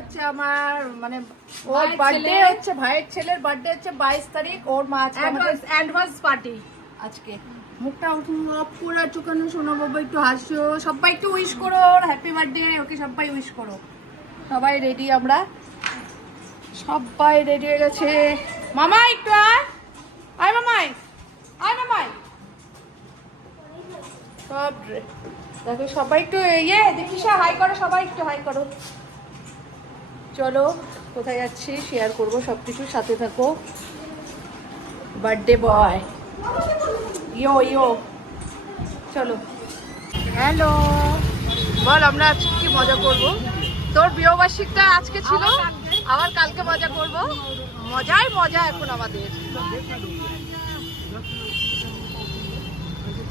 হচ্ছে আমার মানে ওর বার্থডে হচ্ছে ভাইয়ের ছেলের বার্থডে হচ্ছে বাইশ তারিখ ওর মা অ্যাডভান্স অ্যাডভান্স পার্টি আজকে। মুখটা করে চোখানো শোনো বাবা একটু হাসো। সবাই একটু উইশ করো হ্যাপি বার্থডে ওকে সবাই উইশ করো। সবাই রেডি আমরা? সবাই রেডি হয়ে গেছে। মামা একটু আয়। আয় মামাই। আয় মামাই। সব দেখো সবাই একটু ইয়ে দেখিসা হাই করো সবাই একটু হাই করো। চলো কোথায় যাচ্ছি শেয়ার করব সব কিছু সাথে থাকো। বার্থডে বয় ইয়ো ইয়ো চলো। হ্যালো বল আমরা আজকে কি মজা করব? তোর বিয়েবার্ষিকটা আজকে ছিল? আবার কালকে মজা করব? মজাই মজা এখন আমাদের।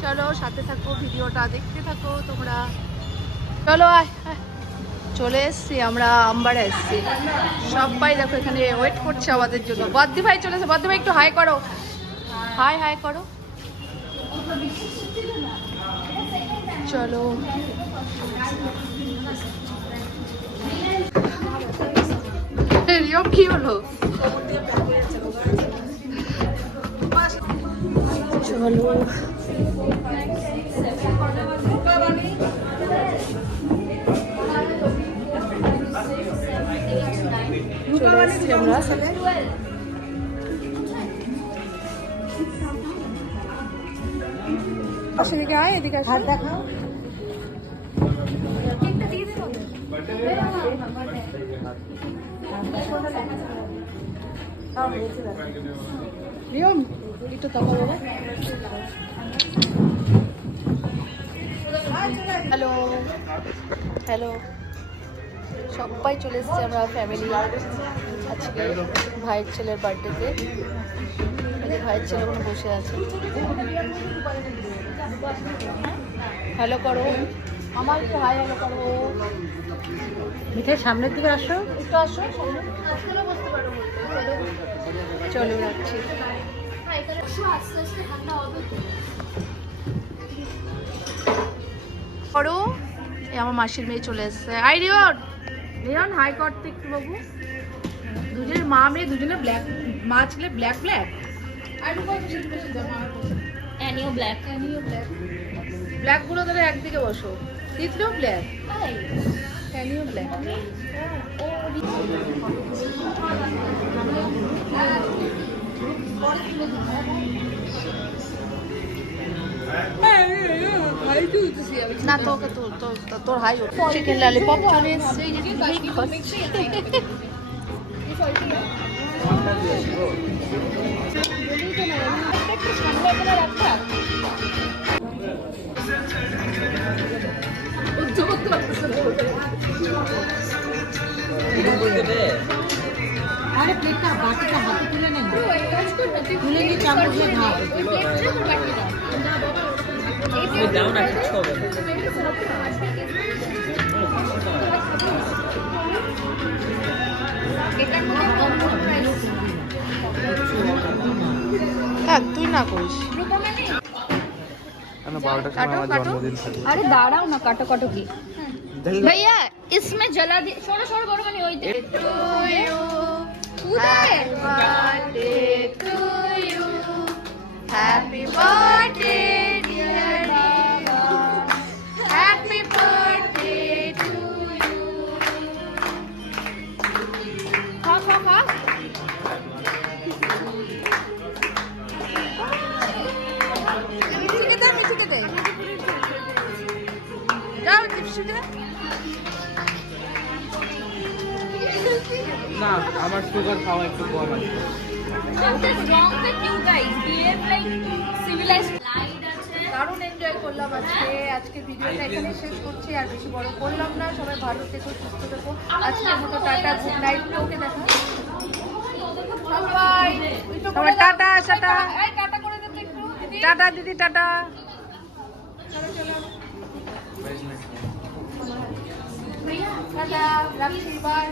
চলো সাথে থাকো ভিডিওটা দেখতে থাকো তোমরা। চলো আয় আয়। চলে এসছি, আমরা আম্বারে এসছি। সবাই দেখো এখানে ওয়েট করছে আমাদের জন্য। বদ্দি ভাই চলেছে বদ্দি ভাই একটু হাই করো। হাই হাই করো। চলো। কি হলো? চলো। আমরা পাশে দিকে আয় এদিকে হাত দেখাও। রিয়ম একটু বাবা। হ্যালো। হ্যালো। সবাই চলে এসেছি আমরা ফ্যামিলি আজকে ভাইয়ের ছেলের বার্থডেতে। ভাইয়ের ছেলে ওখানে বসে আছে। হ্যালো করো। আমার একটু হাই হ্যালো করো? মিঠে সামনের দিকে আসো। একটু আসো। চলো রাখছি করো। আমার মাসির মেয়ে চলে এসছে। আই রিয়ন রিয়ন হাই করতে একটু বাবু। মা মেয়ে দুজনে ব্ল্যাক মা ছেলে ব্ল্যাক ব্ল্যাক অ্যানিও ব্ল্যাক ক্যানিও ব্ল্যাক ব্ল্যাকগুলো তাহলে একদিকে বসো। তিতলিও ব্ল্যাক ক্যানিও ব্ল্যাক না তোকে তোর তোর তোর হাই চিকেন ললিপপ চলে এসছে আরে প্লেটটা বাটিটা হাতে তুলে নে না তুলে নিয়ে দাও না কিচ্ছু হবে না। থাক তুই না করিস बारह काटो, काटो। जन्मदिन था আরে দাঁড়াও না কাটো কাটো কি जल्दी भैया इसमें जला दे छोड़ो छोड़ो बड़ो बनी होई दे Happy birthday to you. Happy birthday, যাও দীপশিকে না আমার সুগার খাওয়া একটু কম আছে দারুণ এনজয় করলাম আজকে। আজকে ভিডিওটা এখানে শেষ করছি। আর বেশি বড় করলাম না। সবাই ভালো থেকো সুস্থ থেকো। আজকের মতো টাটা গুড নাইট ওকে দেখা সবাই টাটা টাটা। টাটা। করে দিদি। টাটা দিদি টাটা। চলো চলো। টাটা রাখছি বাই